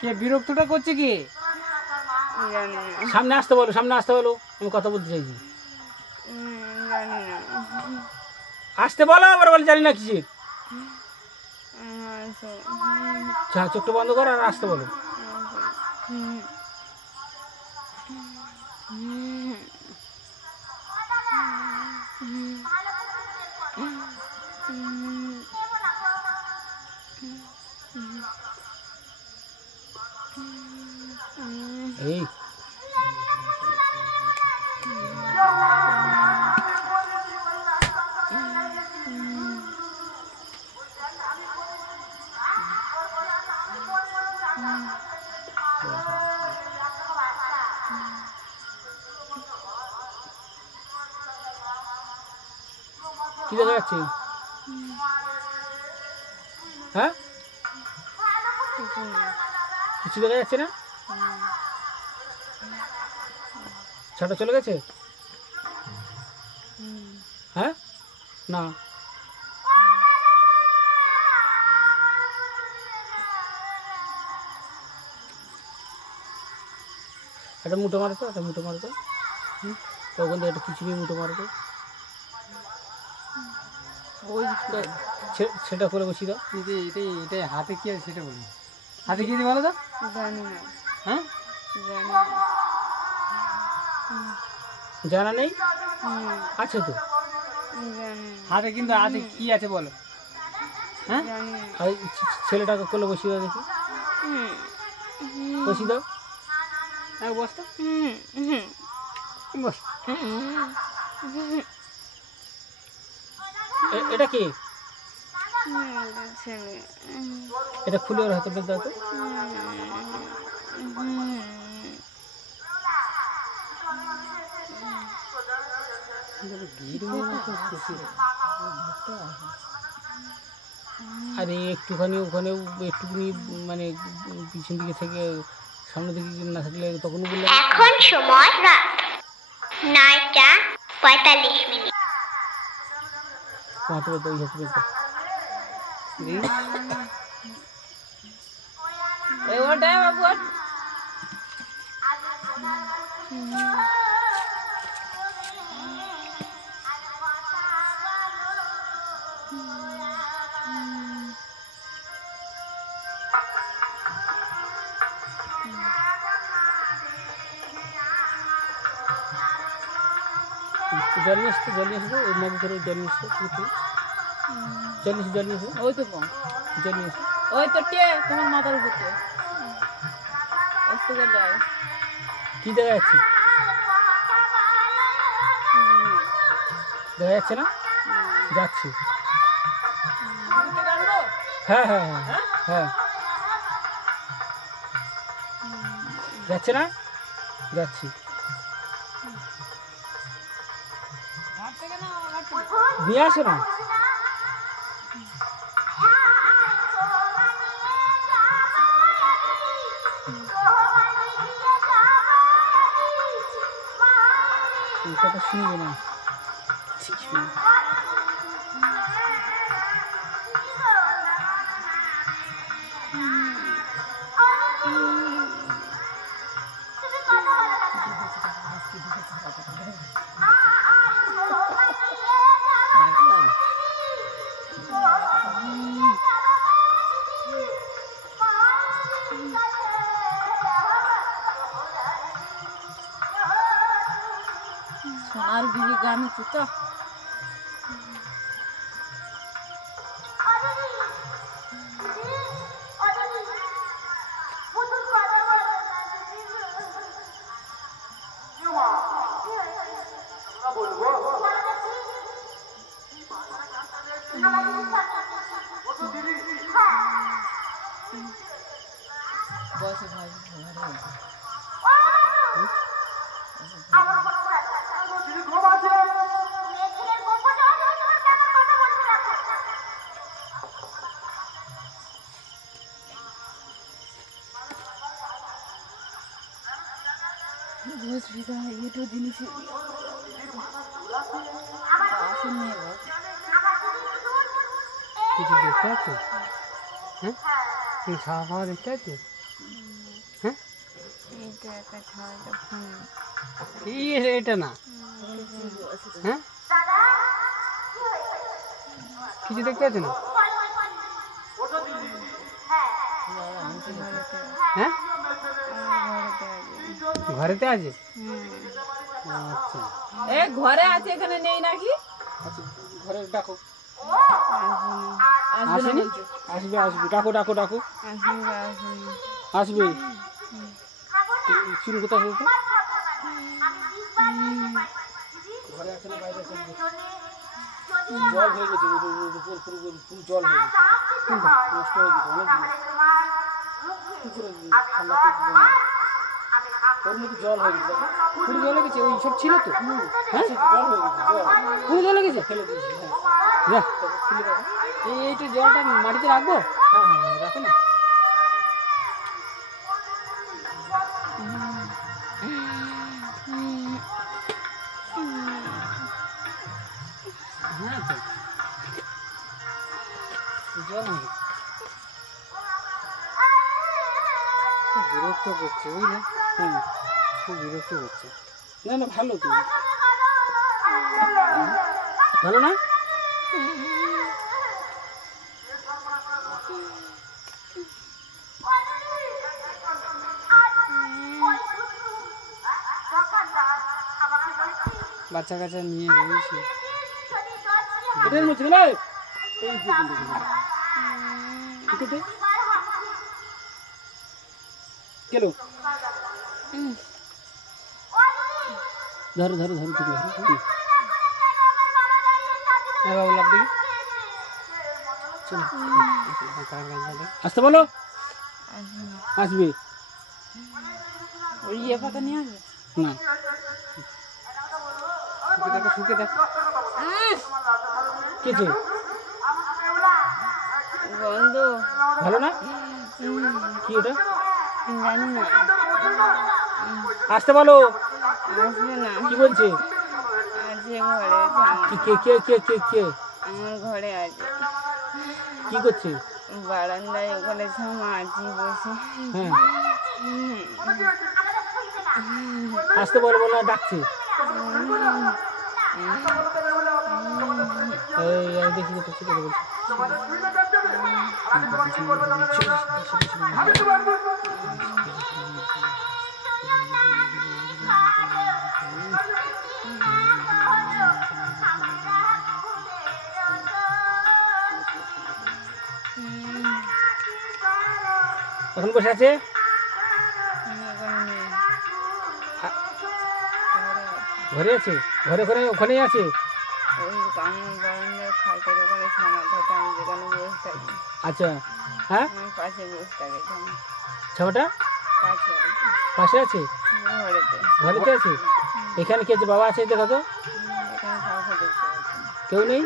কে বিরক্তটা করছে কি? জানি না। সামনে আসতে বলো, সামনে আসতে বলো, আমি কথা বলতে চাইছি। জানি না। আসতে বলো, আবার বলে জানি না কিসের। আসো। চোখটা বন্ধ করো আর আসতে বলো। এই কি দেখা যাচ্ছে? হ্যাঁ, কিছু দেখা যাচ্ছে না। ছাটা চলে গেছে? হ্যাঁ, না একটা মুঠো মারো তো, একটা মুঠো মারো তো। ওখান থেকে একটা কিছু নিয়ে মুঠো মারো তো। ওই সেটা করে বসিয়ে দাও। এটাই হাতে কি আছে সেটা বলুন। হাতে কি দিয়ে বলো তো? জানি না। হ্যাঁ, জানি না। জানা নেই? আছে তো। জানি না। হাতে কিন্তু হাতে কি আছে বলো? হ্যাঁ, জানি না। আর ছেলেটাকে কোলে বসিয়ে দাও দেখি, বসিয়ে দাও। হ্যাঁ, বসতো বস। এটা কি? ছেলে। এটা খুলে ওর হাতে বেঁধে দাও তো। আরে একটুখানি ওখানে একটুখানি মানে পিছন দিকে থেকে সামনের দিকে না থাকলে তখনও বললাম। এখন সময় রাত 9:45। হাতে বেঁধে ওই হাতে বেঁধে। এই ওটাই বাবু। জল নিয়ে আসতো, জল নিয়ে আসতো, ওই মগ করে জল নিয়ে আসতো। জল নিয়ে জল নিয়ে আসো, ওই তো জল নিয়ে আসো। ওই তো টে তোমার মাথার উপর টে আসতে গেলে কি দেখা যাচ্ছে? দেখা যাচ্ছে না? যাচ্ছি। হ্যাঁ হ্যাঁ হ্যাঁ হ্যাঁ, যাচ্ছে না? যাচ্ছি। নিয়ে আসো না। কথা শুনবে না। সোনার দিকে গান হচ্ছে তো। বসে ভাই বুঝবি না এটো জিনিস আসেনি এবার। কিছু দেখতে আছে? হ্যাঁ, এই খাওয়া খাওয়া দেখতে আছে? হ্যাঁ এইটা একটা ছয়টা ফোন এটা না হ্যাঁ কিছু দেখতে পাচ্ছ না হ্যাঁ ঘরেতে আছে আচ্ছা এ ঘরে আছে এখানে নেই নাকি আচ্ছা ঘরে ডাকো আসেনি আসবে আসবে ডাকো ডাকো ডাকো আসবে চুল কোথায় হয়েছে ঘরে আছে না বাইরে আছে জল হয়ে গেছে পুরো জল হয়ে গেছে নষ্ট হয়ে গেছে অনেক ঠান্ডা ওর মধ্যে জল হয়ে গেছে পুরো জল লেগেছে ওই সব ছিল তো হ্যাঁ জল হয়ে গেছে জল পুরো জল লেগেছে ফেলে দিয়েছি যা খুলে দাও এইটা জলটা মাটিতে রাখবো হ্যাঁ হ্যাঁ রাখো না হ্যাঁ তো জল হবে খুব বিরক্ত করছে বুঝলে হুম খুব বিরক্ত করছে না না ভালো তো ভালো না বাচ্চা কাচ্চা নিয়ে রয়েছে এটার মধ্যে না এই যে কেলো ধরো ধরো ধরো ধরো হ্যাঁ বাবু লাভ দেখি চলো কার গাছটা আসতে বলো আসবে ওই ইয়ে পাতা নিয়ে আসবে না শুকে দেখো কেছে বন্ধ ভালো না কি ওটা জানি না আসতে বলো আসবে না কি বলছে আছে ঘরে আছে কি কে কে কে কে কে আমার ঘরে আছে কি করছে বারান্দায় ওখানে ছামা আছি বসে হ্যাঁ আসতে বলো বলো না ডাকছে এই দেখি তো ছোট বলছে এখন বসে আছে ঘরে আছে ঘরে ঘরে ওখানেই আছে ওই আমার বারান্দার খাটের ওখানে ছামা থাকে আমি যেখানে বসে থাকি আচ্ছা হ্যাঁ আমার পাশে বসে থাকে ছামা ছাওয়াটা কাছে আছে পাশে আছে ঘরেতে ঘরেতে আছে এখানে কে আছে বাবা আছে দেখো তো এখানে কাউকে দেখতে পাচ্ছি না। কেউ নেই